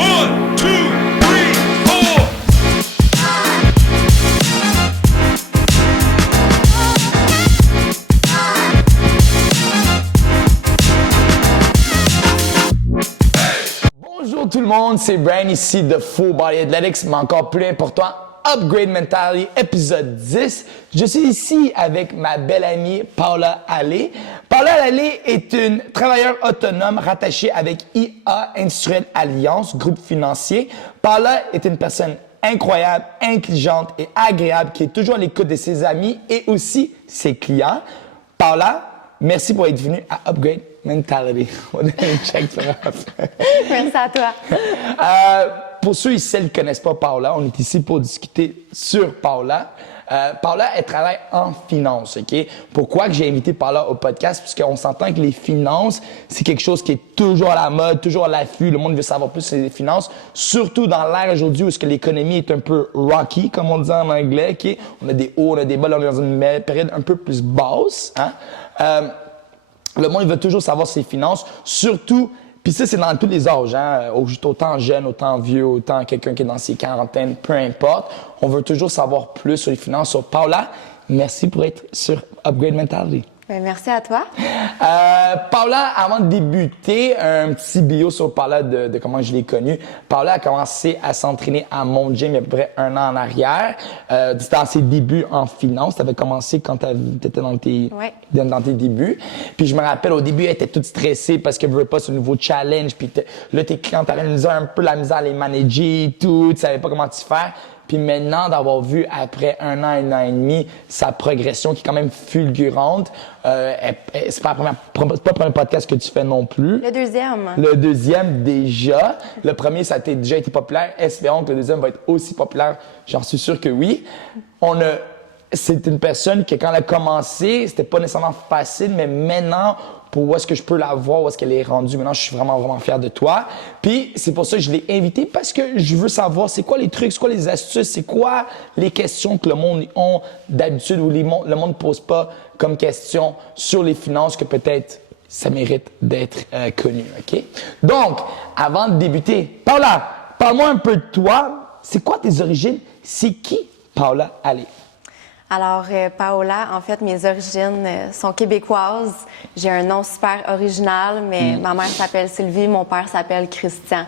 1, 2, 3, 4. Bonjour tout le monde, c'est Brian ici de Full Body Athletics, mais encore plus important, Upgrade Mentality, épisode 10. Je suis ici avec ma belle amie Paula Allais. Paula Allais est une travailleuse autonome rattachée avec IA Industriel Alliance, groupe financier. Paula est une personne incroyable, intelligente et agréable qui est toujours à l'écoute de ses amis et aussi ses clients. Paula, merci pour être venue à Upgrade Mentality. On a un check pour Merci à toi. Pour ceux et celles qui ne connaissent pas Paula, on est ici pour discuter sur Paula. Paula, elle travaille en finance, OK? Pourquoi que j'ai invité Paula au podcast? Parce qu'on s'entend que les finances, c'est quelque chose qui est toujours à la mode, toujours à l'affût. Le monde veut savoir plus sur les finances, surtout dans l'ère aujourd'hui où est-ce que l'économie est un peu rocky, comme on dit en anglais, OK? On a des hauts, on a des bas, on est dans une période un peu plus basse, hein? Le monde veut toujours savoir ses finances, surtout, puis ça c'est dans tous les âges, hein, autant jeune, autant vieux, autant quelqu'un qui est dans ses quarantaines, peu importe. On veut toujours savoir plus sur les finances. So, Paula, merci pour être sur Upgrade Mentality. Ben, merci à toi. Paula, avant de débuter, un petit bio sur Paula de comment je l'ai connue. Paula a commencé à s'entraîner à mon gym il y a à peu près 1 an en arrière. C'était dans ses débuts en finance. Tu avais commencé quand tu étais dans tes débuts. Puis je me rappelle, au début, elle était toute stressée parce qu'elle ne veut pas ce nouveau challenge. Puis là, tes clients, tu avais un peu la misère à les manager et tout. Tu savais pas comment t'y faire. Puis maintenant, d'avoir vu après 1 an et demi, sa progression qui est quand même fulgurante, c'est pas le premier podcast que tu fais non plus. Le deuxième. Le deuxième déjà. Le premier, ça a déjà été populaire. Espérons que le deuxième va être aussi populaire. J'en suis sûr que oui. C'est une personne qui, quand elle a commencé, c'était pas nécessairement facile, mais maintenant, pour où est-ce que je peux la voir, où est-ce qu'elle est rendue. Maintenant, je suis vraiment, vraiment fier de toi. Puis, c'est pour ça que je l'ai invitée parce que je veux savoir c'est quoi les trucs, c'est quoi les astuces, c'est quoi les questions que le monde a d'habitude ou le monde ne pose pas comme question sur les finances que peut-être ça mérite d'être connu, OK? Donc, avant de débuter, Paula, parle-moi un peu de toi. C'est quoi tes origines? C'est qui Paula Allais? Alors, Paola, en fait, mes origines sont québécoises. J'ai un nom super original, mais ma mère s'appelle Sylvie, mon père s'appelle Christian.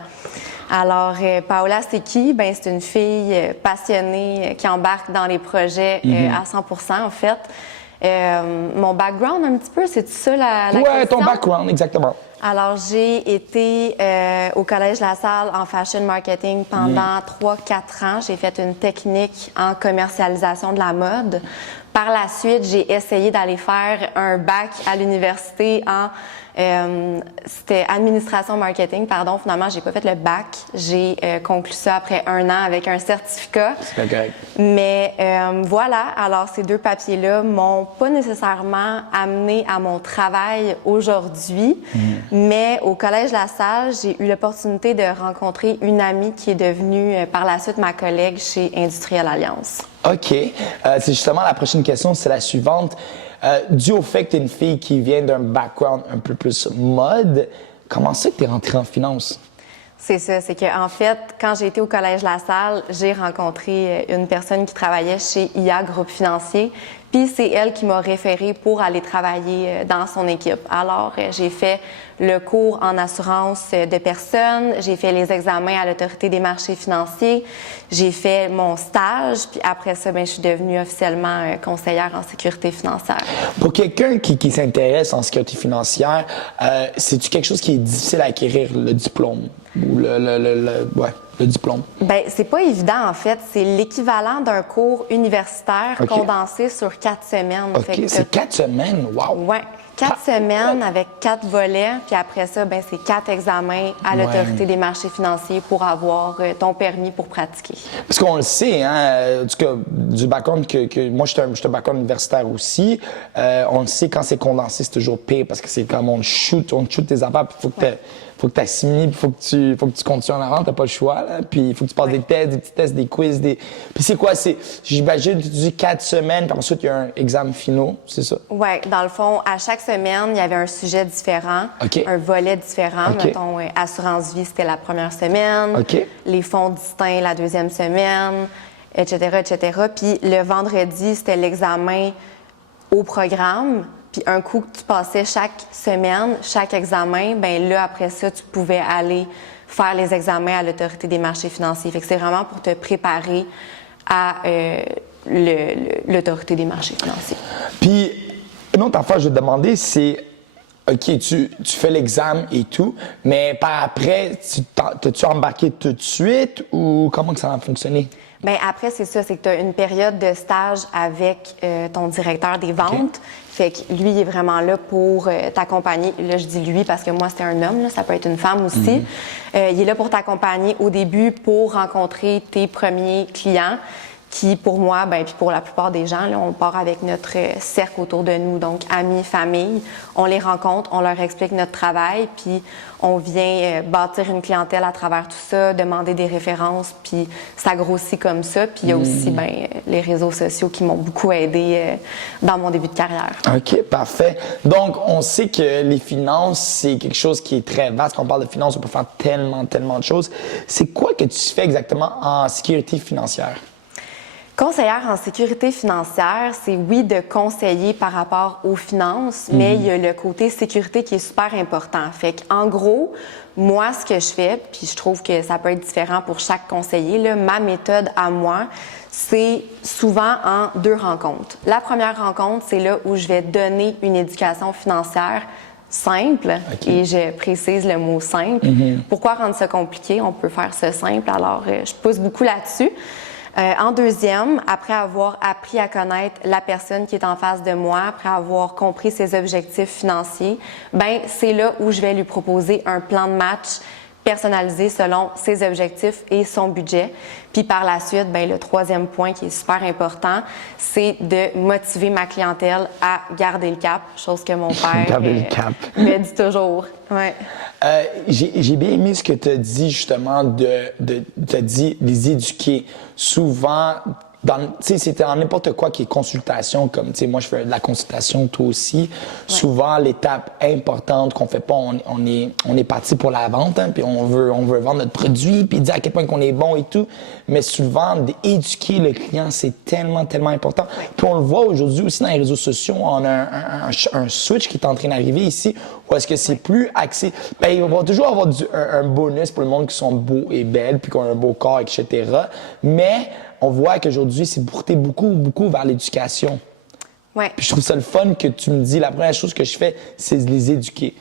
Alors, Paola, c'est qui? Ben, c'est une fille passionnée qui embarque dans les projets à 100%, en fait. Mon background, un petit peu, c'est ça la question? Ouais, ton background, exactement. Alors, j'ai été au Collège La Salle en fashion marketing pendant 3-4 ans. J'ai fait une technique en commercialisation de la mode. Par la suite, j'ai essayé d'aller faire un bac à l'université en c'était administration marketing, pardon. Finalement, j'ai pas fait le bac. J'ai conclu ça après 1 an avec un certificat. C'est correct. Mais voilà, alors ces 2 papiers-là m'ont pas nécessairement amené à mon travail aujourd'hui, mais au Collège La Salle, j'ai eu l'opportunité de rencontrer une amie qui est devenue par la suite ma collègue chez Industriel Alliance. OK. C'est justement la prochaine question, c'est la suivante. Dû au fait que tu es une fille qui vient d'un background un peu plus mode, comment ça que tu es rentrée en finance? C'est ça, c'est qu'en fait, quand j'ai été au Collège La Salle, j'ai rencontré une personne qui travaillait chez IA Groupe Financier, puis c'est elle qui m'a référée pour aller travailler dans son équipe. Alors, j'ai fait le cours en assurance de personnes, j'ai fait les examens à l'Autorité des marchés financiers, j'ai fait mon stage, puis après ça, je suis devenue officiellement conseillère en sécurité financière. Pour quelqu'un qui s'intéresse en sécurité financière, c'est-tu quelque chose qui est difficile à acquérir, le diplôme? Ou le diplôme? Bien, c'est pas évident, en fait. C'est l'équivalent d'un cours universitaire condensé sur 4 semaines. OK, c'est 4 semaines? Wow! Oui, 4 semaines avec 4 volets. Puis après ça, c'est 4 examens à l'Autorité des marchés financiers pour avoir ton permis pour pratiquer. Parce qu'on le sait, hein, du background que moi, je suis un background universitaire aussi. On le sait, quand c'est condensé, c'est toujours pire parce que c'est comme on shoot tes affaires, puis faut que tu assimiles, puis faut que tu continues en avant, t'as pas le choix, là. Puis il faut que tu passes des tests, des petits tests, des quiz, Puis c'est quoi? J'imagine, tu dis 4 semaines, puis ensuite il y a un examen final, c'est ça? Oui, dans le fond, à chaque semaine, semaine, il y avait un sujet différent, OK. un volet différent. OK. Mettons, assurance vie, c'était la première semaine. OK. Les fonds distincts, la deuxième semaine, etc., etc. Puis le vendredi, c'était l'examen au programme. Puis un coup que tu passais chaque semaine, chaque examen, ben là, après ça, tu pouvais aller faire les examens à l'Autorité des marchés financiers. Fait que c'est vraiment pour te préparer à l'Autorité des marchés financiers. Puis, une autre affaire, je vais te demander, c'est, OK, tu fais l'examen et tout, mais par après, t'as-tu embarqué tout de suite ou comment que ça a fonctionné? Bien, après, c'est ça, c'est que tu as une période de stage avec ton directeur des ventes. OK. Fait que lui, il est vraiment là pour t'accompagner. Là, je dis lui parce que moi, c'était un homme, là, ça peut être une femme aussi. Il est là pour t'accompagner au début pour rencontrer tes premiers clients qui, pour moi, ben puis pour la plupart des gens, là, on part avec notre cercle autour de nous, donc amis, famille. On les rencontre, on leur explique notre travail, puis on vient bâtir une clientèle à travers tout ça, demander des références, puis ça grossit comme ça. Puis il y a aussi les réseaux sociaux qui m'ont beaucoup aidé dans mon début de carrière. OK, parfait. Donc, on sait que les finances, c'est quelque chose qui est très vaste. Quand on parle de finances, on peut faire tellement de choses. C'est quoi que tu fais exactement en sécurité financière? Conseillère en sécurité financière, c'est oui de conseiller par rapport aux finances, mais il y a le côté sécurité qui est super important. Fait qu'en gros, moi, ce que je fais, puis je trouve que ça peut être différent pour chaque conseiller, là, ma méthode à moi, c'est souvent en 2 rencontres. La première rencontre, c'est là où je vais donner une éducation financière simple, Okay. et je précise le mot simple. Pourquoi rendre ça compliqué? On peut faire ça simple, alors je pousse beaucoup là-dessus. En deuxième, après avoir appris à connaître la personne qui est en face de moi, après avoir compris ses objectifs financiers, ben c'est là où je vais lui proposer un plan de match personnalisé selon ses objectifs et son budget. Puis par la suite, ben le troisième point qui est super important, c'est de motiver ma clientèle à garder le cap, chose que mon père Garder le cap. me dit toujours. Ouais. J'ai bien aimé ce que tu as dit justement t'as dit les éduquer. Souvent, tu sais, c'était en n'importe quoi qui est consultation, comme tu sais, moi je fais de la consultation, toi aussi. Souvent, l'étape importante qu'on fait pas, on est parti pour la vente, hein, puis on veut vendre notre produit, puis dire à quel point qu'on est bon et tout. Mais souvent, d'éduquer le client, c'est tellement important. Puis on le voit aujourd'hui aussi dans les réseaux sociaux, on a un switch qui est en train d'arriver ici, où est-ce que c'est plus axé. Ben, il va toujours avoir un bonus pour le monde qui sont beaux et belles, puis qui ont un beau corps, etc. Mais on voit qu'aujourd'hui, c'est porté beaucoup vers l'éducation. Ouais. Puis je trouve ça le fun que tu me dis, la première chose que je fais, c'est de les éduquer.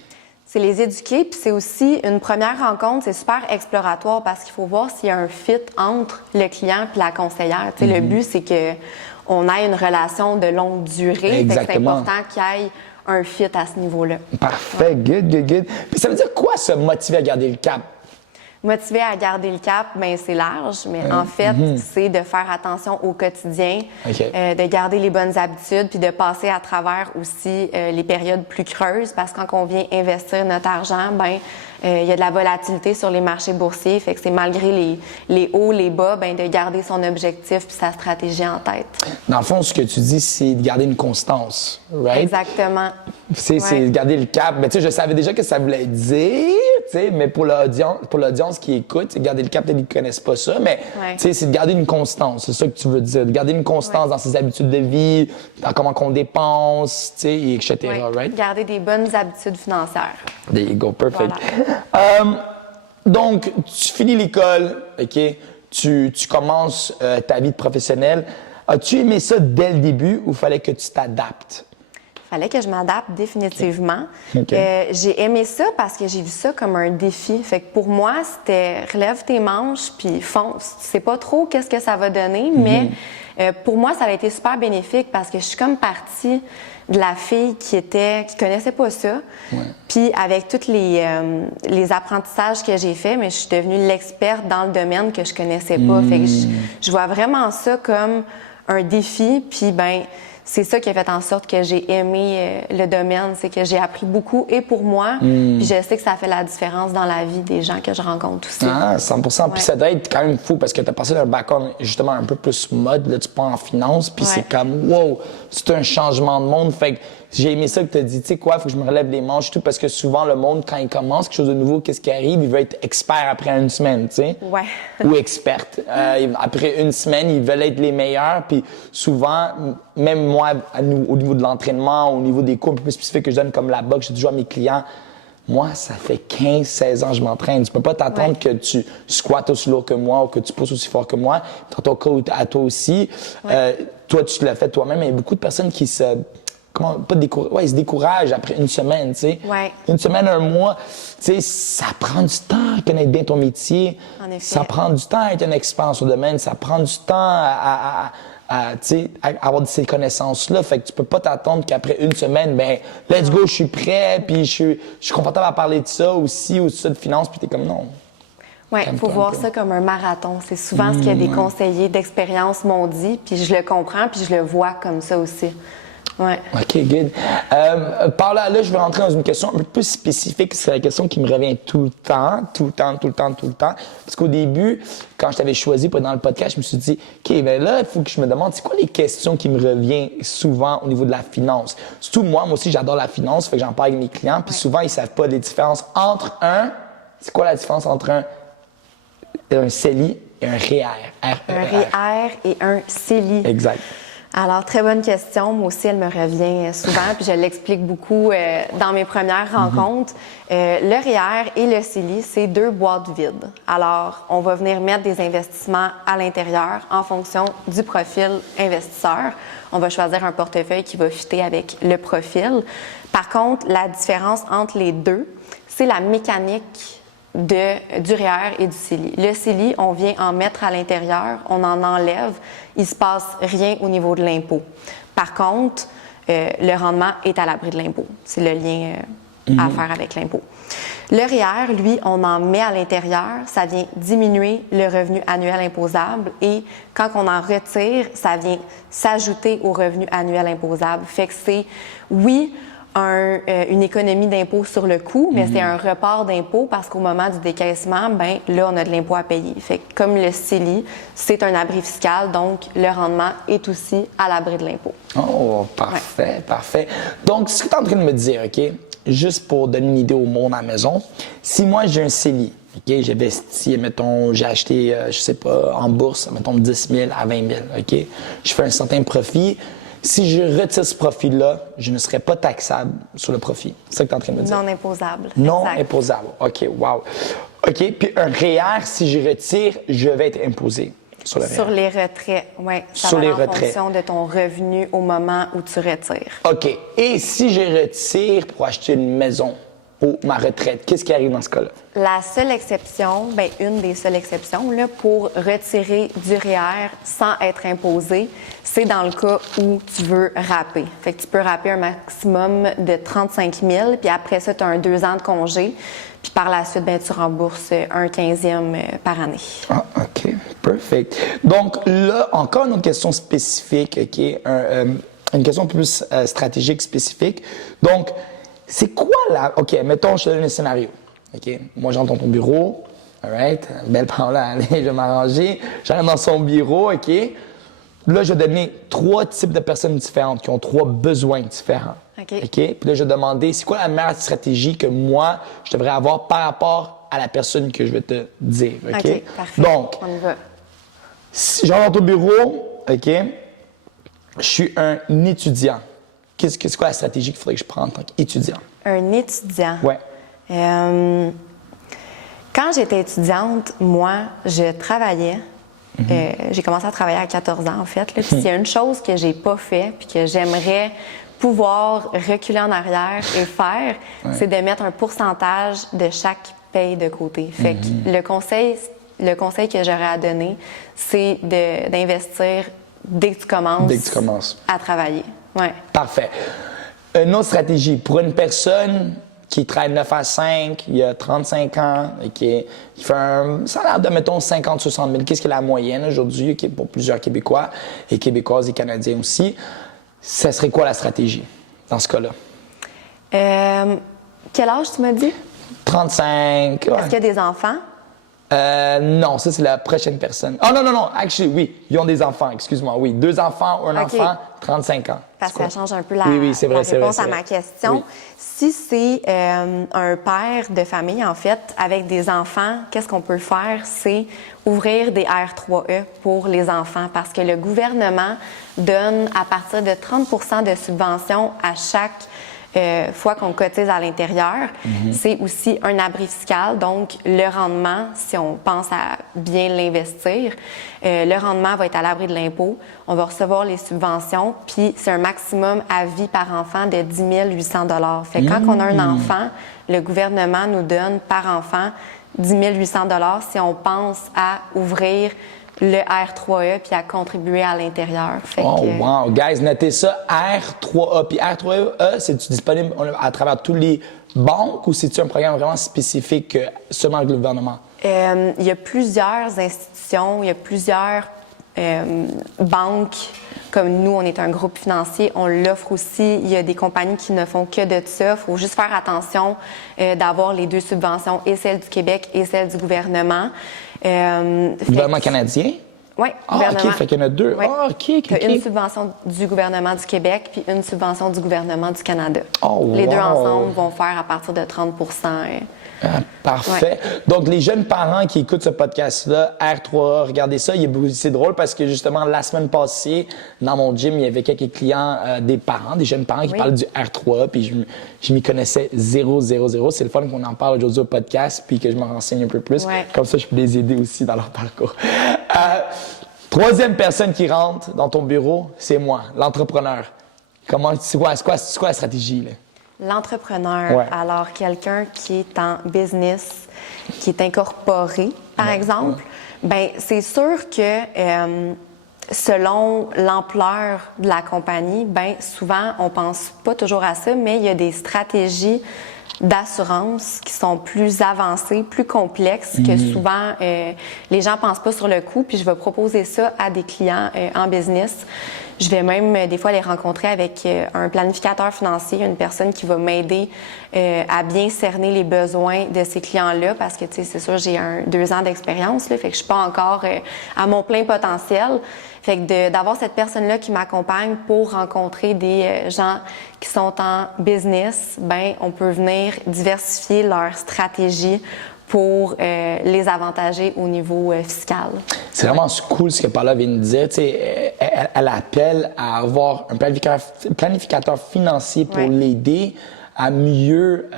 C'est les éduquer, puis c'est aussi une première rencontre, c'est super exploratoire parce qu'il faut voir s'il y a un fit entre le client et la conseillère. Tu sais, le but, c'est que on ait une relation de longue durée. Fait que c'est important qu'il y ait un fit à ce niveau-là. Parfait, good. Puis ça veut dire quoi, se motiver à garder le cap? Motiver à garder le cap, bien, c'est large, mais en fait, c'est de faire attention au quotidien, de garder les bonnes habitudes, puis de passer à travers aussi les périodes plus creuses, parce que quand on vient investir notre argent, ben il y a de la volatilité sur les marchés boursiers, fait que c'est malgré les hauts, les bas, ben de garder son objectif puis sa stratégie en tête. Dans le fond, ce que tu dis, c'est de garder une constance, right? Exactement. C'est garder le cap. Mais tu sais, je savais déjà que ça voulait dire, tu sais, mais pour l'audience qui écoute, c'est garder le cap, peut-être qu'ils ne connaissent pas ça, mais tu sais, c'est de garder une constance. C'est ça que tu veux dire, de garder une constance dans ses habitudes de vie, dans comment qu'on dépense, tu sais, etc. Right? Garder des bonnes habitudes financières. There you go, perfect. Voilà. Donc, tu finis l'école, OK? Tu commences ta vie de professionnelle. As-tu aimé ça dès le début ou fallait que tu t'adaptes? Fallait que je m'adapte définitivement. Okay. J'ai aimé ça parce que j'ai vu ça comme un défi. Fait que pour moi, c'était relève tes manches puis fonce. Tu sais pas trop qu'est-ce que ça va donner, mais pour moi, ça a été super bénéfique parce que je suis comme partie de la fille qui connaissait pas ça. Puis avec tous les apprentissages que j'ai faits, mais je suis devenue l'experte dans le domaine que je connaissais pas. Fait que je vois vraiment ça comme un défi. Puis ben c'est ça qui a fait en sorte que j'ai aimé le domaine, c'est que j'ai appris beaucoup et pour moi, puis je sais que ça fait la différence dans la vie des gens que je rencontre aussi. Ah, 100%. Puis ça doit être quand même fou parce que tu as passé d'un background justement un peu plus mode, là tu pars en finance, puis c'est comme wow, c'est un changement de monde. Fait que j'ai aimé ça que tu as dit, tu sais quoi, faut que je me relève les manches, tout, parce que souvent, le monde, quand il commence quelque chose de nouveau, qu'est-ce qui arrive? Il veut être expert après une semaine, tu sais. Ouais. Ou experte. Après une semaine, ils veulent être les meilleurs, puis souvent, même moi, au niveau de l'entraînement, au niveau des cours un peu plus spécifiques que je donne, comme la boxe, je dis toujours à mes clients, moi, ça fait 15-16 ans que je m'entraîne. Tu peux pas t'attendre que tu squattes aussi lourd que moi ou que tu pousses aussi fort que moi. Dans ton cas, à toi aussi, toi, tu l'as fait toi-même. Mais il y a beaucoup de personnes qui se ils se découragent après une semaine, tu sais. Ouais. Une semaine, un mois, tu sais, ça prend du temps à connaître bien ton métier. En effet. Ça prend du temps à être un expert dans ce domaine. Ça prend du temps à avoir ces connaissances-là. Fait que tu peux pas t'attendre qu'après une semaine, ben, let's go, je suis prêt, puis je suis confortable à parler de ça aussi, ou de ça de finance, puis t'es comme non. Oui, il faut voir ça comme un marathon. C'est souvent ce que des conseillers d'expérience m'ont dit, puis je le comprends, puis je le vois comme ça aussi. Ouais. OK, good. Par là, je vais rentrer dans une question un peu plus spécifique. C'est la question qui me revient tout le temps. Parce qu'au début, quand je t'avais choisi pour être dans le podcast, je me suis dit, OK, ben là, il faut que je me demande, c'est quoi les questions qui me reviennent souvent au niveau de la finance? Surtout moi aussi, j'adore la finance, fait que j'en parle avec mes clients, puis souvent, ils savent pas les différences entre c'est quoi la différence entre un CELI et un REER? Un REER et un CELI. Exact. Alors, très bonne question. Moi aussi, elle me revient souvent, puis je l'explique beaucoup dans mes premières rencontres. Le REER et le CELI, c'est 2 boîtes vides. Alors, on va venir mettre des investissements à l'intérieur en fonction du profil investisseur. On va choisir un portefeuille qui va fitter avec le profil. Par contre, la différence entre les deux, c'est la mécanique du REER et du CELI. Le CELI, on vient en mettre à l'intérieur, on en enlève, il ne se passe rien au niveau de l'impôt. Par contre, le rendement est à l'abri de l'impôt. C'est le lien à faire avec l'impôt. Le REER, lui, on en met à l'intérieur, ça vient diminuer le revenu annuel imposable et quand on en retire, ça vient s'ajouter au revenu annuel imposable. Fait que c'est, oui, une économie d'impôt sur le coût, mais c'est un report d'impôt parce qu'au moment du décaissement, ben là, on a de l'impôt à payer. Fait que comme le CELI, c'est un abri fiscal, donc le rendement est aussi à l'abri de l'impôt. Oh, parfait, parfait. Donc, ce que tu es en train de me dire, OK, juste pour donner une idée au monde à la maison, si moi, j'ai un CELI, OK, j'investis, mettons, j'ai acheté, je sais pas, en bourse, mettons 10 000 à 20 000, OK, je fais un certain profit. Si je retire ce profit-là, je ne serai pas taxable sur le profit. C'est ça que tu es en train de me dire? Non imposable. Non Exact. imposable. OK, wow. OK, puis un REER, si je retire, je vais être imposé sur le REER. Sur les retraits, oui. Ça Sur va les en retraits. fonction de ton revenu au moment où tu retires. OK. Et si je retire pour acheter une maison ou ma retraite, qu'est-ce qui arrive dans ce cas-là? La seule exception, bien, une des seules exceptions là, pour retirer du REER sans être imposé, c'est dans le cas où tu veux rapper. Fait que tu peux rapper un maximum de 35 000, puis après ça, tu as un 2 ans de congé, puis par la suite, bien, tu rembourses un 15e par année. Ah, OK. Perfect. Donc là, encore une autre question spécifique, OK? Une question plus stratégique, spécifique. Donc, c'est quoi la... OK, mettons, je te donne un scénario. OK? Moi, j'entre dans ton bureau. All right? Belle Paula, allez, je vais m'arranger. J'arrive dans son bureau, OK? Là, je vais donner 3 types de personnes différentes qui ont 3 besoins différents. OK. OK? Puis là, je vais demander, c'est quoi la meilleure stratégie que moi, je devrais avoir par rapport à la personne que je vais te dire. OK? OK, parfait. Donc, on y va. si j'entre dans ton bureau, OK? Je suis un étudiant. C'est quoi la stratégie qu'il faudrait que je prenne en tant qu'étudiant? Un étudiant. Ouais. Quand j'étais étudiante, moi, je travaillais. J'ai commencé à travailler à 14 ans, en fait. Là. Puis s'il y a une chose que j'ai pas fait puis que j'aimerais pouvoir reculer en arrière et faire, c'est de mettre un pourcentage de chaque paye de côté. Fait que le conseil que j'aurais à donner, c'est d'investir dès que tu commences à travailler. Ouais. Parfait. Une autre stratégie, pour une personne qui travaille 9 à 5, il a 35 ans, et qui fait un salaire de, mettons, 50-60 000, qu'est-ce qui est la moyenne aujourd'hui pour plusieurs Québécois et Québécoises et Canadiens aussi, ça serait quoi la stratégie dans ce cas-là? Quel âge tu m'as dit? 35. Ouais. Est-ce qu'il y a des enfants? Non, ça, c'est la prochaine personne. Oh non. Actually, oui. Ils ont des enfants, excuse-moi. Oui, 2 enfants ou un OK. enfant, 35 ans. Parce que ça change un peu la, Oui, c'est vrai, la c'est vrai, réponse c'est à vrai. ma question. Oui. Si c'est un père de famille, en fait, avec des enfants, qu'est-ce qu'on peut faire? C'est ouvrir des R3E pour les enfants parce que le gouvernement donne à partir de 30 de subventions à chaque fois qu'on cotise à l'intérieur. C'est aussi un abri fiscal, donc le rendement, si on pense à bien l'investir, le rendement va être à l'abri de l'impôt. On va recevoir les subventions, puis c'est un maximum à vie par enfant de 10 800 $. Fait que quand on a un enfant, le gouvernement nous donne par enfant 10 800 $ si on pense à ouvrir le R3E puis à contribuer à l'intérieur. Fait Oh, que, wow. Guys, notez ça, R3E. Puis R3E, c'est-tu disponible à travers tous les banques ou c'est-tu un programme vraiment spécifique seulement avec le gouvernement? il y a plusieurs institutions, il y a plusieurs banques. Comme nous, on est un groupe financier, on l'offre aussi. Il y a des compagnies qui ne font que de ça. Il faut juste faire attention d'avoir les 2 subventions, et celle du Québec et celle du gouvernement. Gouvernement canadien? Oui, Ah, gouvernement. OK, fait qu'il y en a 2. Oui. Ah, OK. Il y a une subvention du gouvernement du Québec puis une subvention du gouvernement du Canada. Oh, Les 2 wow. ensemble vont faire à partir de 30 Ah, parfait. Donc, les jeunes parents qui écoutent ce podcast-là, R3A, regardez ça. C'est drôle parce que justement, la semaine passée, dans mon gym, il y avait quelques clients, des parents, des jeunes parents qui parlaient du R3A, puis je m'y connaissais 0. C'est le fun qu'on en parle aujourd'hui au podcast, puis que je m'en renseigne un peu plus. Ouais. Comme ça, je peux les aider aussi dans leur parcours. Troisième personne qui rentre dans ton bureau, c'est moi, l'entrepreneur. C'est quoi la stratégie, là? L'entrepreneur, Ouais. alors quelqu'un qui est en business, qui est incorporé, par exemple, ben c'est sûr que selon l'ampleur de la compagnie, ben souvent on pense pas toujours à ça, mais il y a des stratégies d'assurance qui sont plus avancées, plus complexes, que souvent les gens pensent pas sur le coup. Puis je vais proposer ça à des clients en business. Je vais même des fois les rencontrer avec un planificateur financier, une personne qui va m'aider à bien cerner les besoins de ces clients-là, parce que tu sais, c'est sûr, j'ai 2 ans d'expérience, là, fait que je suis pas encore à mon plein potentiel. Fait que d'avoir cette personne-là qui m'accompagne pour rencontrer des gens qui sont en business, ben on peut venir diversifier leur stratégie pour les avantager au niveau fiscal. C'est vraiment cool ce que Paula vient de dire. Tu sais, elle appelle à avoir un planificateur financier pour l'aider à mieux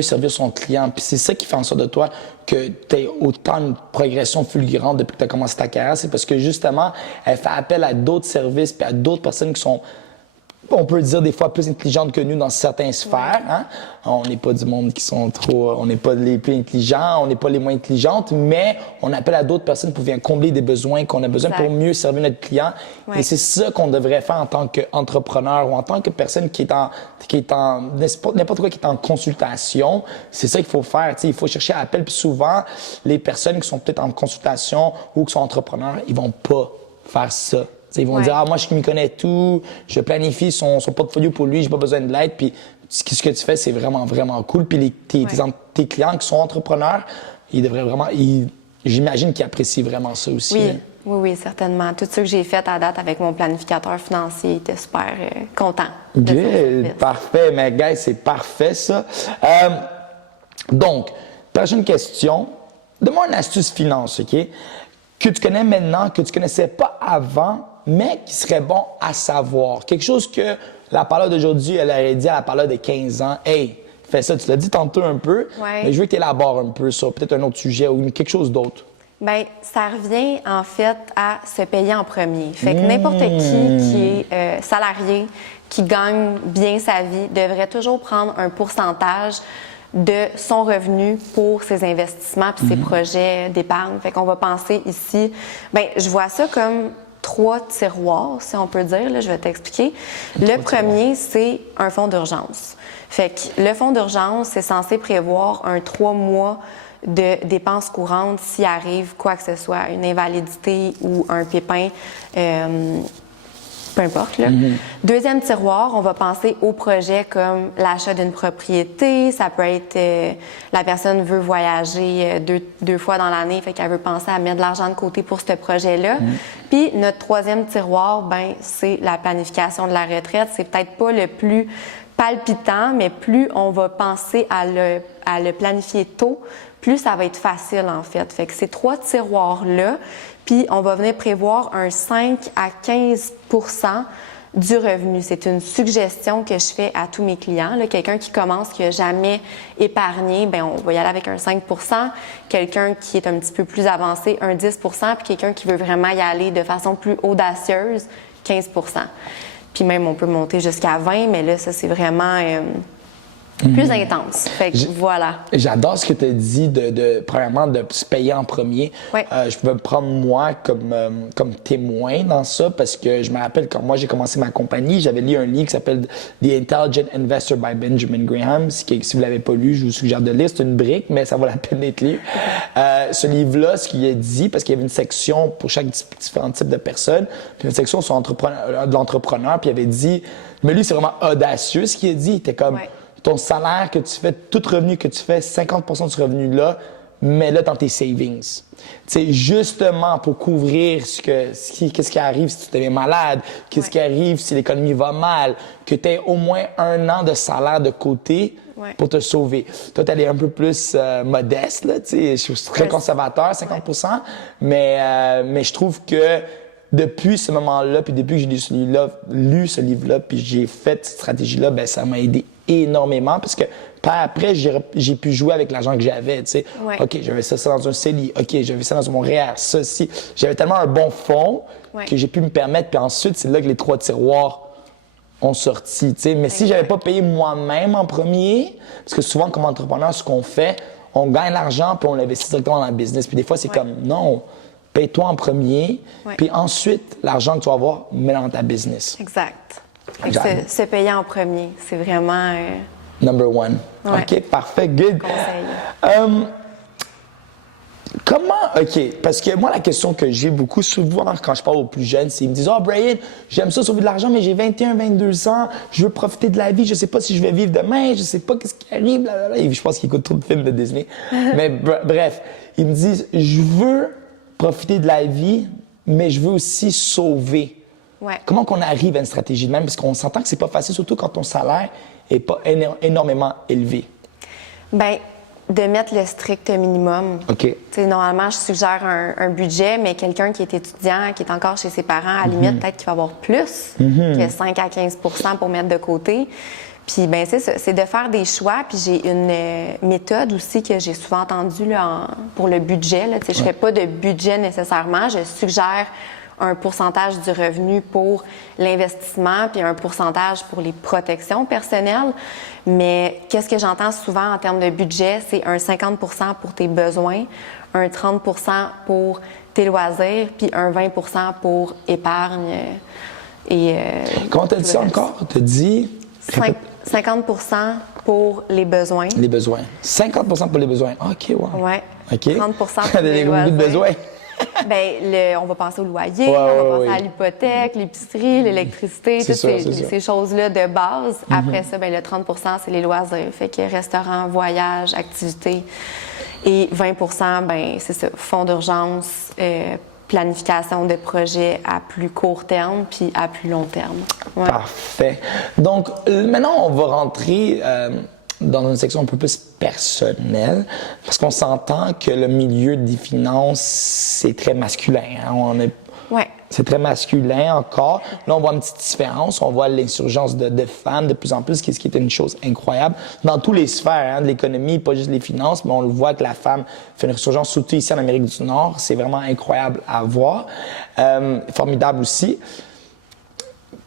servir son client. Puis c'est ça qui fait en sorte de toi que tu aies autant une progression fulgurante depuis que tu as commencé ta carrière. C'est parce que justement, elle fait appel à d'autres services puis à d'autres personnes qui sont, on peut dire des fois plus intelligentes que nous dans certaines sphères. Hein? On n'est pas du monde qui sont trop, on n'est pas les plus intelligents, on n'est pas les moins intelligentes, mais on appelle à d'autres personnes pour venir combler des besoins qu'on a besoin pour mieux servir notre client. Et c'est ça qu'on devrait faire en tant qu'entrepreneur ou en tant que personne qui est en n'importe quoi qui est en consultation. C'est ça qu'il faut faire. Tu sais, il faut chercher à appel. Puis souvent, les personnes qui sont peut-être en consultation ou qui sont entrepreneurs, ils vont pas faire ça. T'sais, ils vont dire, moi, je m'y connais tout, je planifie son portfolio pour lui, j'ai pas besoin de l'aide. Puis ce que tu fais, c'est vraiment, vraiment cool. Puis tes clients qui sont entrepreneurs, ils devraient vraiment, j'imagine qu'ils apprécient vraiment ça aussi. Oui, là. oui, certainement. Tout ce que j'ai fait à date avec mon planificateur financier, il était super content. de ce Good, service. parfait. Mais guys, c'est parfait ça. Donc, prochaine question. Donne-moi une astuce finance, OK? Que tu connais maintenant, que tu connaissais pas avant, mais qui serait bon à savoir. Quelque chose que la Paula d'aujourd'hui, elle aurait dit à la Paula de 15 ans. Hey, fais ça. Tu l'as dit tantôt un peu, mais je veux que tu élabores un peu sur peut-être un autre sujet ou quelque chose d'autre. Bien, ça revient en fait à se payer en premier. Fait que n'importe qui est salarié, qui gagne bien sa vie, devrait toujours prendre un pourcentage de son revenu pour ses investissements puis ses projets d'épargne. Fait qu'on va penser ici, bien, je vois ça comme 3 tiroirs, si on peut dire, là, je vais t'expliquer. Le premier, c'est un fonds d'urgence. Fait que le fonds d'urgence, c'est censé prévoir un 3 mois de dépenses courantes s'il arrive quoi que ce soit, une invalidité ou un pépin peu importe. Là. Deuxième tiroir, on va penser au projet comme l'achat d'une propriété. Ça peut être la personne veut voyager deux fois dans l'année, fait qu'elle veut penser à mettre de l'argent de côté pour ce projet-là. Puis notre troisième tiroir, ben c'est la planification de la retraite. C'est peut-être pas le plus palpitant, mais plus on va penser à le planifier tôt, plus ça va être facile en fait. Fait que ces trois tiroirs-là, puis on va venir prévoir un 5 à 15 % du revenu. C'est une suggestion que je fais à tous mes clients. Là, quelqu'un qui commence, qui n'a jamais épargné, bien, on va y aller avec un 5 %. Quelqu'un qui est un petit peu plus avancé, un 10 % puis quelqu'un qui veut vraiment y aller de façon plus audacieuse, 15 % Puis même, on peut monter jusqu'à 20 mais là, ça, c'est vraiment plus intense. Fait que voilà. J'adore ce que tu as dit premièrement, de se payer en premier. Ouais. Je peux me prendre moi comme témoin dans ça parce que je me rappelle quand moi j'ai commencé ma compagnie, j'avais lu un livre qui s'appelle The Intelligent Investor by Benjamin Graham. Si vous l'avez pas lu, je vous suggère de lire. C'est une brique, mais ça vaut la peine d'être lu. Ce livre-là, ce qu'il a dit, parce qu'il y avait une section pour chaque différent type de personnes, puis une section sur de l'entrepreneur, puis il avait dit, mais lui c'est vraiment audacieux ce qu'il a dit. Il était comme ton salaire que tu fais, tout revenu que tu fais, 50 % de ce revenu-là, mets-le dans tes savings. C'est justement pour couvrir qu'est-ce qui arrive si tu deviens malade, qu'est-ce qui arrive si l'économie va mal, que tu aies au moins 1 an de salaire de côté pour te sauver. Toi, tu es un peu plus modeste, là, je suis très conservateur, 50 %, mais je trouve que depuis ce moment-là, puis depuis que j'ai lu ce livre-là, puis j'ai fait cette stratégie-là, ben ça m'a aidé énormément parce que par après, j'ai pu jouer avec l'argent que j'avais, tu sais. OK, j'avais ça dans un CELI. OK, j'avais ça dans mon REER, ça, ci. J'avais tellement un bon fond que j'ai pu me permettre. Puis ensuite, c'est là que les 3 tiroirs ont sorti, tu sais. Mais si j'avais pas payé moi-même en premier, parce que souvent, comme entrepreneur, ce qu'on fait, on gagne l'argent puis on l'investit directement dans le business. Puis des fois, c'est comme, non, paye-toi en premier, puis ensuite, l'argent que tu vas avoir, mets-le dans ta business. Exact. Se payer en premier, c'est vraiment... Number one. Ouais. OK, parfait, good. Conseil. OK, parce que moi, la question que j'ai beaucoup souvent quand je parle aux plus jeunes, c'est ils me disent « Oh, Brian, j'aime ça sauver de l'argent, mais j'ai 21, 22 ans, je veux profiter de la vie, je sais pas si je vais vivre demain, je sais pas qu'est-ce qui arrive, blablabla. » Et je pense qu'ils écoutent trop de films de Disney. Mais bref, ils me disent « Je veux profiter de la vie, mais je veux aussi sauver. » Comment qu'on arrive à une stratégie de même? Parce qu'on s'entend que c'est pas facile, surtout quand ton salaire est pas énormément élevé. Bien, de mettre le strict minimum. OK. T'sais, normalement, je suggère un budget, mais quelqu'un qui est étudiant, qui est encore chez ses parents, à la limite, peut-être qu'il va avoir plus que 5 à 15 % pour mettre de côté. Puis, ben c'est de faire des choix. Puis, j'ai une méthode aussi que j'ai souvent entendue là, pour le budget. Là. Je fais pas de budget nécessairement. Je suggère un pourcentage du revenu pour l'investissement puis un pourcentage pour les protections personnelles. Mais qu'est-ce que j'entends souvent en termes de budget? C'est un 50 % pour tes besoins, un 30 % pour tes loisirs, puis un 20 % pour épargne. Comment t'as dit ça encore? T'as dit... 50 % pour les besoins. Les besoins. 50 % pour les besoins. OK, wow. Ouais. OK. 30 % pour les loisirs. Besoins. Bien, on va penser au loyer, on va penser à l'hypothèque, l'épicerie, l'électricité, toutes ces choses-là de base. Après ça, bien, le 30 % c'est les loisirs. Fait que restaurant, voyage, activités. Et 20 % bien, c'est ça, fonds d'urgence, planification de projets à plus court terme puis à plus long terme. Ouais. Parfait. Donc, maintenant, on va rentrer dans une section un peu plus personnelle, parce qu'on s'entend que le milieu des finances, c'est très masculin. Hein? C'est très masculin encore. Là, on voit une petite différence. On voit l'insurgence de femmes de plus en plus, ce qui est une chose incroyable. Dans tous les sphères de l'économie, pas juste les finances, mais on le voit que la femme fait une résurgence, surtout ici en Amérique du Nord. C'est vraiment incroyable à voir. Formidable aussi.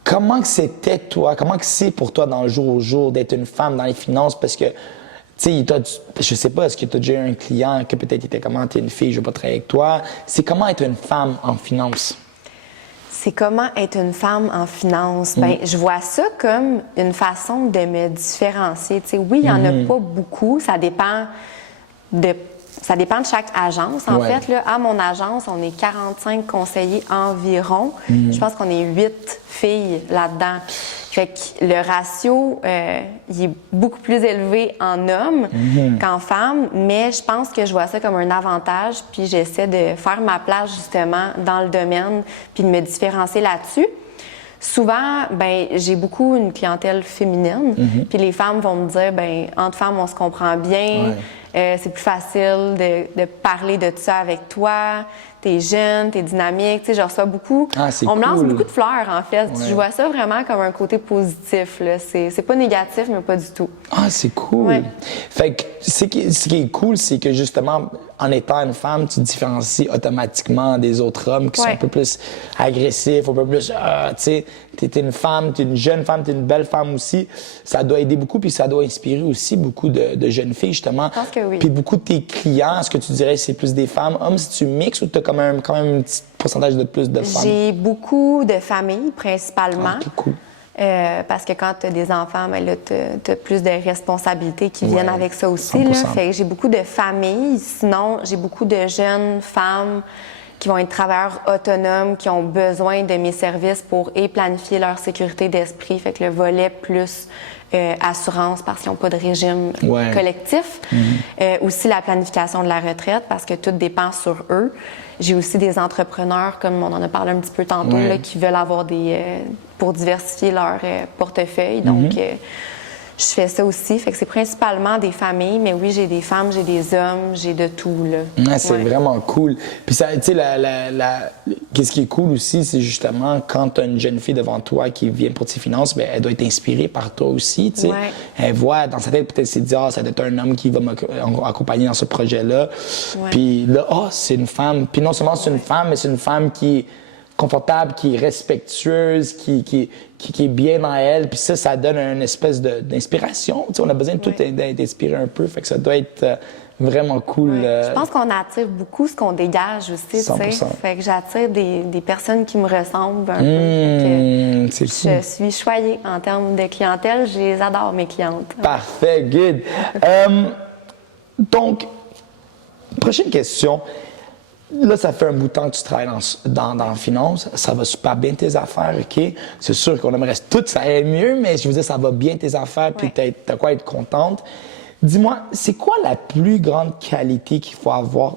Comment que c'était, toi? Comment que c'est pour toi dans le jour au jour d'être une femme dans les finances? Parce que, tu sais, je sais pas, est-ce que tu as déjà eu un client que peut-être était comment, t'es une fille, je veux pas travailler avec toi. C'est comment être une femme en finance? C'est comment être une femme en finance. Ben, je vois ça comme une façon de me différencier. Tu sais, oui, il y en a pas beaucoup. Ça dépend de ça dépend de chaque agence. En Ouais. fait, là, à mon agence, on est 45 conseillers environ. Je pense qu'on est 8 filles là-dedans. Fait que le ratio, il est beaucoup plus élevé en hommes qu'en femmes, mais je pense que je vois ça comme un avantage, puis j'essaie de faire ma place justement dans le domaine, puis de me différencier là-dessus. Souvent, ben j'ai beaucoup une clientèle féminine, puis les femmes vont me dire, ben entre femmes, on se comprend bien, c'est plus facile de parler de ça avec toi, t'es jeune, t'es dynamique, tu sais, je reçois beaucoup. Ah, c'est on me lance cool. beaucoup de fleurs, en fait. Ouais. Je vois ça vraiment comme un côté positif, là. C'est pas négatif, mais pas du tout. Ah, c'est cool. Ouais. Fait que ce qui est cool, c'est que justement, en étant une femme, tu te différencies automatiquement des autres hommes qui sont Ouais. un peu plus agressifs, un peu plus, tu sais, t'es une femme, t'es une jeune femme, t'es une belle femme aussi. Ça doit aider beaucoup, puis ça doit inspirer aussi beaucoup de jeunes filles, justement. Je pense que oui. Puis beaucoup de tes clients, est-ce que tu dirais c'est plus des femmes, hommes, si tu mixes ou t'as quand même un petit pourcentage de plus de femmes? J'ai beaucoup de familles, principalement. Ah, cool. Parce que quand tu as des enfants, ben là, tu as plus de responsabilités qui viennent Ouais, avec ça aussi. Là. 100%. Fait que j'ai beaucoup de familles. Sinon, j'ai beaucoup de jeunes femmes qui vont être travailleurs autonomes, qui ont besoin de mes services pour planifier leur sécurité d'esprit. Fait que le volet plus assurance parce qu'ils n'ont pas de régime Ouais. collectif. Aussi la planification de la retraite parce que tout dépend sur eux. J'ai aussi des entrepreneurs, comme on en a parlé un petit peu tantôt, Ouais. là, qui veulent avoir pour diversifier leur portefeuille. Donc, je fais ça aussi. Fait que c'est principalement des familles, mais oui, j'ai des femmes, j'ai des hommes, j'ai de tout, là. Ouais, c'est Ouais. vraiment cool. Puis ça, tu sais, qu'est-ce qui est cool aussi, c'est justement quand tu as une jeune fille devant toi qui vient pour tes finances, ben, elle doit être inspirée par toi aussi, tu sais. Ouais. Elle voit dans sa tête, peut-être, c'est dire, ah, ça doit être un homme qui va m'accompagner dans ce projet-là. Ouais. Puis là, ah, c'est une femme. Puis non seulement c'est une femme, mais c'est une femme qui est confortable, qui est respectueuse, qui est bien dans elle. Puis ça donne une espèce d'inspiration. Tu sais, on a besoin de tout d'être inspiré un peu. Fait que ça doit être vraiment cool. Je pense qu'on attire beaucoup ce qu'on dégage aussi, tu sais. 100%. Fait que j'attire des personnes qui me ressemblent un peu. Fait que C'est cool. je suis choyée en termes de clientèle. Je les adore, mes clientes. Parfait, good. Donc, prochaine question. Là, ça fait un bout de temps que tu travailles dans la finance. Ça va super bien tes affaires, OK? C'est sûr qu'on aimerait tout ça aille mieux, mais je veux dire, ça va bien tes affaires, puis Ouais. t'as quoi être contente. Dis-moi, c'est quoi la plus grande qualité qu'il faut avoir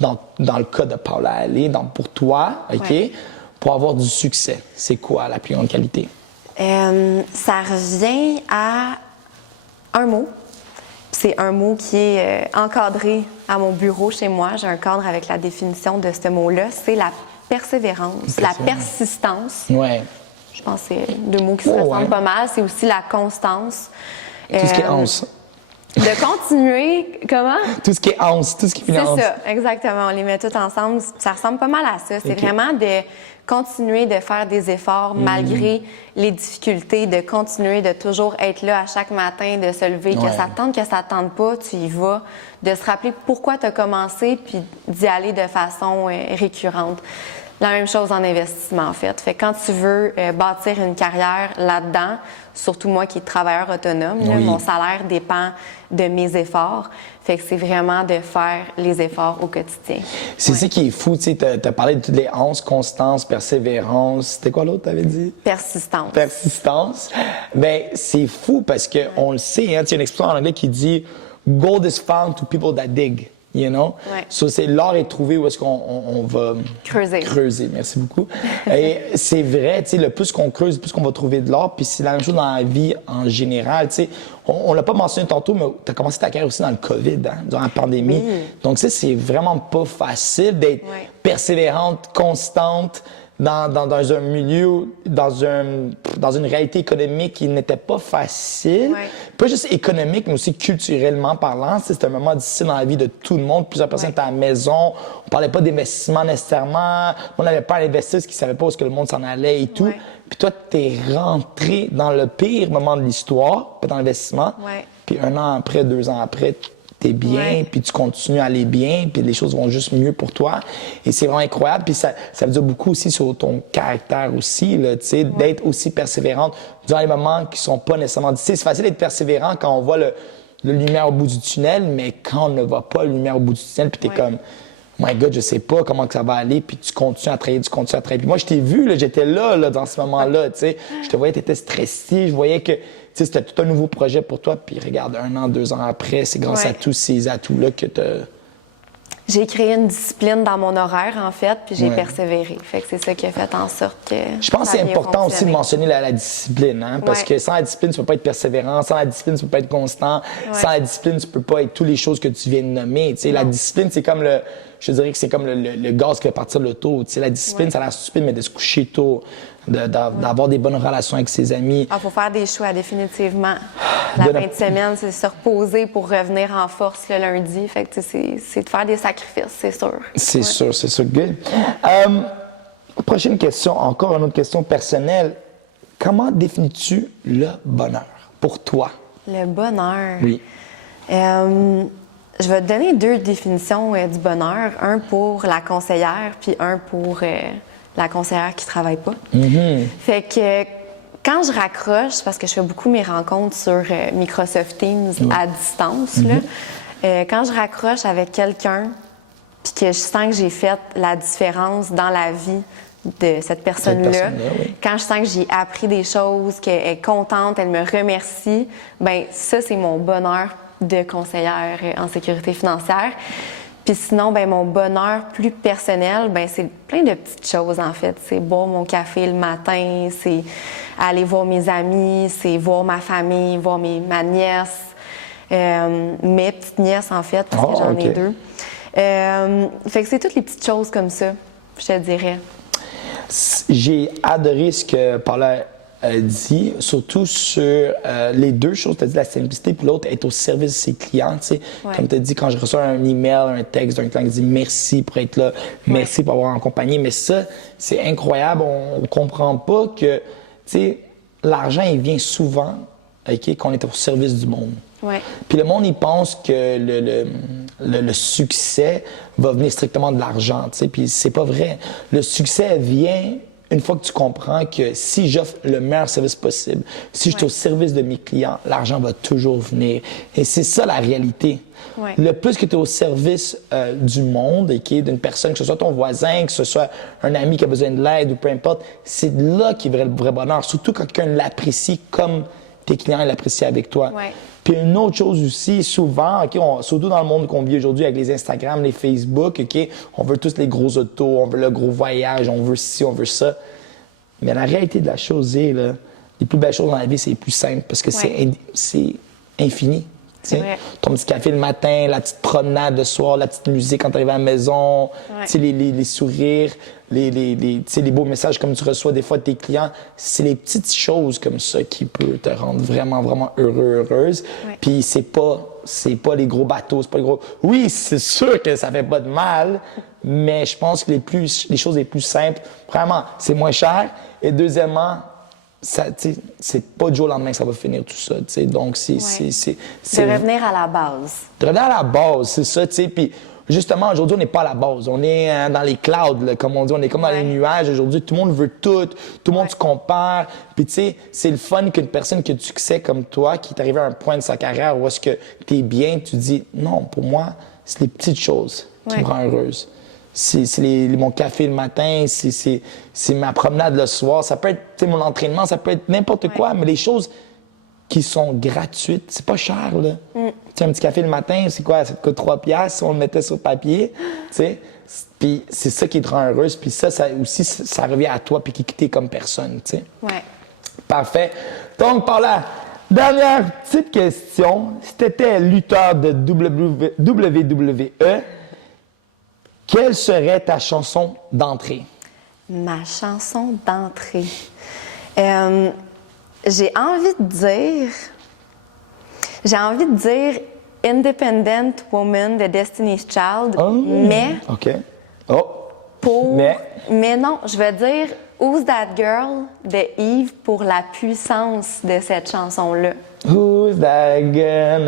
dans le cas de Paula Allais, pour toi, OK? Ouais. Pour avoir du succès? C'est quoi la plus grande qualité? Ça revient à un mot. C'est un mot qui est encadré à mon bureau chez moi. J'ai un cadre avec la définition de ce mot-là. C'est la persévérance, la persistance. Ouais. Je pense que c'est deux mots qui se Oh, ressemblent ouais. pas mal. C'est aussi la constance. Tout ce qui est Euh, once. De continuer, comment? Tout ce qui est once, tout ce qui finit en C'est once. ça, exactement. On les met tous ensemble. Ça ressemble pas mal à ça. C'est Ok. vraiment de continuer de faire des efforts malgré les difficultés, de continuer de toujours être là à chaque matin, de se lever, Ouais. que ça te tente, que ça te tente pas, tu y vas, de se rappeler pourquoi tu as commencé, puis d'y aller de façon récurrente. La même chose en investissement, en fait. Fait que quand tu veux bâtir une carrière là-dedans, surtout moi qui est travailleur autonome, là, Oui. mon salaire dépend de mes efforts. Fait que c'est vraiment de faire les efforts au quotidien. C'est Ouais. ça qui est fou, tu sais, t'as parlé de toutes les onces, constance, persévérance. C'était quoi l'autre, t'avais dit? Persistance. Persistance. Ben, c'est fou parce que on le sait, hein, tu sais, il y a une expression en anglais qui dit gold is found to people that dig. You know? Ouais. So, c'est l'or est trouvé où est-ce qu'on va Creuser. creuser. Merci beaucoup. Et c'est vrai, tu sais, le plus qu'on creuse, le plus qu'on va trouver de l'or. Puis c'est la même chose dans la vie en général. Tu sais, on l'a pas mentionné tantôt, mais tu as commencé ta carrière aussi dans le COVID, hein, durant la pandémie. Oui. Donc, tu sais, c'est vraiment pas facile d'être Ouais. persévérante, constante dans un milieu, dans une réalité économique qui n'était pas facile. Ouais. Pas juste économique, mais aussi culturellement parlant. C'est un moment difficile dans la vie de tout le monde. Plusieurs personnes Ouais. étaient à la maison. On parlait pas d'investissement nécessairement. On n'avait pas à investir parce qu'ils savaient pas où est-ce que le monde s'en allait et tout. Ouais. Puis toi, t'es rentré dans le pire moment de l'histoire, pas dans l'investissement. Ouais. Puis 1 an après, 2 ans après, t'es bien, Ouais. puis tu continues à aller bien, puis les choses vont juste mieux pour toi. Et c'est vraiment incroyable. Puis ça veut dire beaucoup aussi sur ton caractère aussi, là, tu sais, d'être aussi persévérante dans les moments qui sont pas nécessairement difficiles. C'est facile d'être persévérant quand on voit la lumière au bout du tunnel, mais quand on ne voit pas la lumière au bout du tunnel, puis t'es comme, my God, je sais pas comment que ça va aller, puis tu continues à travailler, tu continues à travailler. Puis moi, je t'ai vu, là, j'étais là, dans ce moment-là, tu sais. Je te voyais, t'étais stressé, je voyais que, tu sais, c'était tout un nouveau projet pour toi, puis regarde, 1 an, 2 ans après, c'est grâce à tous ces atouts-là que t'as... J'ai créé une discipline dans mon horaire, en fait, puis j'ai persévéré. Fait que c'est ça qui a fait en sorte que. Je pense que c'est important aussi de mentionner la discipline, hein, parce que sans la discipline, tu peux pas être persévérant, sans la discipline, tu peux pas être constant, sans la discipline, tu peux pas être toutes les choses que tu viens de nommer. Tu sais, la discipline, c'est comme je dirais que c'est comme le gaz qui fait partir l'auto. Tu sais, la discipline, ça a l'air stupide, mais de se coucher tôt, d'avoir des bonnes relations avec ses amis. Il faut faire des choix, définitivement. La fin de semaine, c'est se reposer pour revenir en force le lundi. Fait que c'est de faire des sacrifices, c'est sûr. C'est sûr, c'est sûr. Good. Prochaine question, encore une autre question personnelle. Comment définis-tu le bonheur pour toi? Le bonheur? Oui. Je vais te donner 2 définitions du bonheur. Un pour la conseillère, puis un pour la conseillère qui travaille pas. Fait que quand je raccroche, parce que je fais beaucoup mes rencontres sur Microsoft Teams à distance, là, quand je raccroche avec quelqu'un, puis que je sens que j'ai fait la différence dans la vie de cette personne-là, quand je sens que j'ai appris des choses, qu'elle est contente, elle me remercie, ben ça, c'est mon bonheur de conseillère en sécurité financière. Puis sinon, ben mon bonheur plus personnel, ben c'est plein de petites choses, en fait. C'est boire mon café le matin, c'est aller voir mes amis, c'est voir ma famille, voir ma nièce, mes petites nièces, en fait, parce que j'en ai 2. Fait que c'est toutes les petites choses comme ça, je te dirais. J'ai adoré ce que Paula dit, surtout sur les 2 choses. Tu as dit la simplicité, puis l'autre, être au service de ses clients. Tu sais. Comme tu as dit, quand je reçois un email, un texte d'un client qui dit merci pour être là, merci pour avoir accompagné. Mais ça, c'est incroyable. On ne comprend pas que tu sais, l'argent, il vient souvent qu'on est au service du monde. Puis le monde, il pense que le succès va venir strictement de l'argent, tu sais, puis c'est pas vrai. Le succès vient une fois que tu comprends que si j'offre le meilleur service possible, si je suis au service de mes clients, l'argent va toujours venir. Et c'est ça la réalité. Le plus que tu es au service du monde, d'une personne, que ce soit ton voisin, que ce soit un ami qui a besoin de l'aide ou peu importe, c'est là qu'est le vrai bonheur. Surtout quand quelqu'un l'apprécie comme tes clients l'apprécient avec toi. Puis une autre chose aussi, souvent, surtout dans le monde qu'on vit aujourd'hui avec les Instagram, les Facebook, on veut tous les gros autos, on veut le gros voyage, on veut ci, on veut ça. Mais la réalité de la chose est, là, les plus belles choses dans la vie, c'est les plus simples parce que c'est infini. Ton petit café le matin, la petite promenade le soir, la petite musique quand tu arrives à la maison, les sourires, les beaux messages comme tu reçois des fois de tes clients. C'est les petites choses comme ça qui peuvent te rendre vraiment, vraiment heureuse. Puis c'est pas les gros bateaux, c'est pas les gros... Oui, c'est sûr que ça fait pas de mal, mais je pense que les choses les plus simples, vraiment, c'est moins cher. Et deuxièmement, c'est pas du jour au lendemain que ça va finir tout ça, t'sais. Donc c'est de revenir à la base. De revenir à la base, c'est ça, tu sais. Puis justement, aujourd'hui, on n'est pas à la base. On est dans les clouds, là, comme on dit. On est comme dans les nuages. Aujourd'hui, tout le monde veut tout. Tout le monde se compare. Puis tu sais, c'est le fun qu'une personne qui a du succès comme toi, qui est arrivée à un point de sa carrière où est-ce que t'es bien, tu dis, non, pour moi, c'est les petites choses qui me rendent heureuse. C'est mon café le matin, c'est ma promenade le soir. Ça peut être mon entraînement, ça peut être n'importe quoi, mais les choses qui sont gratuites, c'est pas cher, là. Tu sais, un petit café le matin, c'est quoi? Ça te coûte 3 piastres si on le mettait sur papier, tu sais. Puis c'est ça qui te rend heureuse. Puis ça aussi, ça revient à toi puis qui t'es comme personne, tu sais. Parfait. Donc, Paula, dernière petite question. Si t'étais lutteur de WWE, quelle serait ta chanson d'entrée? Ma chanson d'entrée. J'ai envie de dire Independent Woman de Destiny's Child, mais... OK. Mais non, je vais dire Who's That Girl de Yves pour la puissance de cette chanson-là. Who's that girl?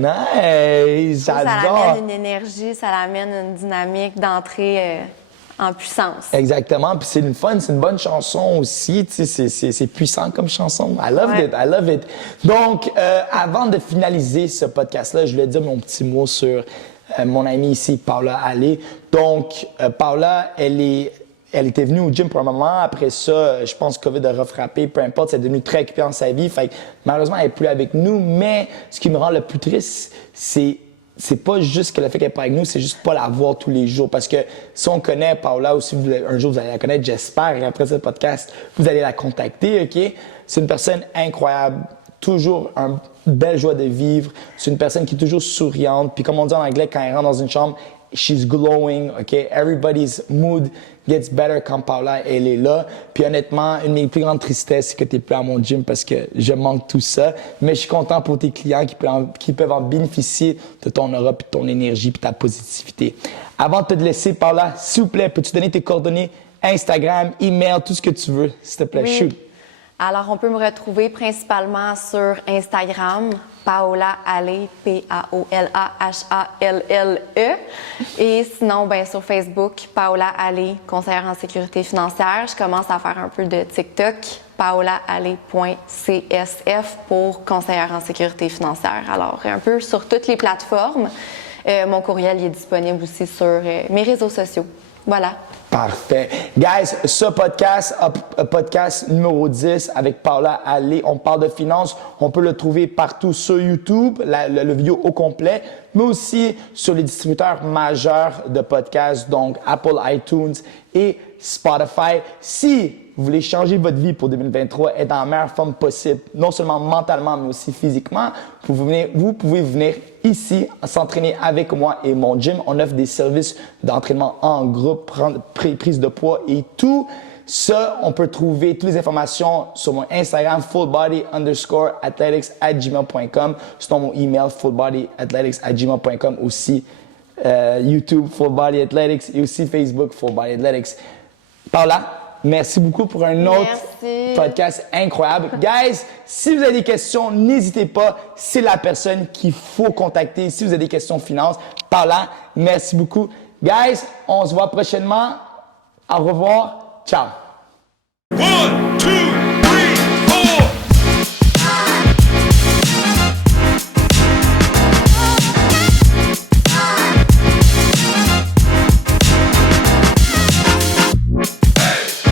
Nice! Ça l'amène une énergie, ça l'amène une dynamique d'entrée en puissance. Exactement. Puis c'est c'est une bonne chanson aussi. Tu sais, c'est puissant comme chanson. I love it. Donc, avant de finaliser ce podcast-là, je voulais dire mon petit mot sur mon amie ici, Paula Allais. Donc, Paula, elle était venue au gym pour un moment. Après ça, je pense que COVID a refrappé, peu importe, c'est devenu très occupé dans sa vie. Fait que, malheureusement, elle n'est plus avec nous. Mais ce qui me rend le plus triste, c'est pas juste que le fait qu'elle n'est pas avec nous, c'est juste pas la voir tous les jours. Parce que si on connaît Paula ou si un jour vous allez la connaître, j'espère, et après ce podcast, vous allez la contacter, OK? C'est une personne incroyable, toujours une belle joie de vivre. C'est une personne qui est toujours souriante. Puis comme on dit en anglais, quand elle rentre dans une chambre, she's glowing, OK? Everybody's mood gets better quand Paula, elle est là. Puis honnêtement, une de mes plus grandes tristesses, c'est que tu n'es plus à mon gym parce que je manque tout ça. Mais je suis content pour tes clients qui peuvent en bénéficier de ton aura, puis de ton énergie, puis ta positivité. Avant de te laisser, Paula, s'il vous plaît, peux-tu donner tes coordonnées, Instagram, email, tout ce que tu veux, s'il te plaît, Oui. shoot. Alors, on peut me retrouver principalement sur Instagram, Paola Allais, Paolahallele. Et sinon, ben, sur Facebook, Paola Allais, conseillère en sécurité financière. Je commence à faire un peu de TikTok, paolahallais.csf pour conseillère en sécurité financière. Alors, un peu sur toutes les plateformes. Mon courriel il est disponible aussi sur mes réseaux sociaux. Voilà. Parfait. Guys, ce podcast numéro 10 avec Paula Allais, on parle de finances. On peut le trouver partout sur YouTube, le vidéo au complet, mais aussi sur les distributeurs majeurs de podcasts, donc Apple iTunes et Spotify. Si vous voulez changer votre vie pour 2023, être dans la meilleure forme possible, non seulement mentalement, mais aussi physiquement, vous pouvez venir ici s'entraîner avec moi et mon gym. On offre des services d'entraînement en groupe, prise de poids et tout. Ça, on peut trouver toutes les informations sur mon Instagram, fullbody_athletics@gmail.com. Sinon, mon email, fullbodyathletics@gmail.com aussi. YouTube, Full Body Athletics et aussi Facebook, Full Body Athletics. Paula, merci beaucoup pour un autre podcast incroyable. Guys, si vous avez des questions, n'hésitez pas. C'est la personne qu'il faut contacter. Si vous avez des questions finances, Paula, merci beaucoup. Guys, on se voit prochainement. Au revoir. Ciao. 1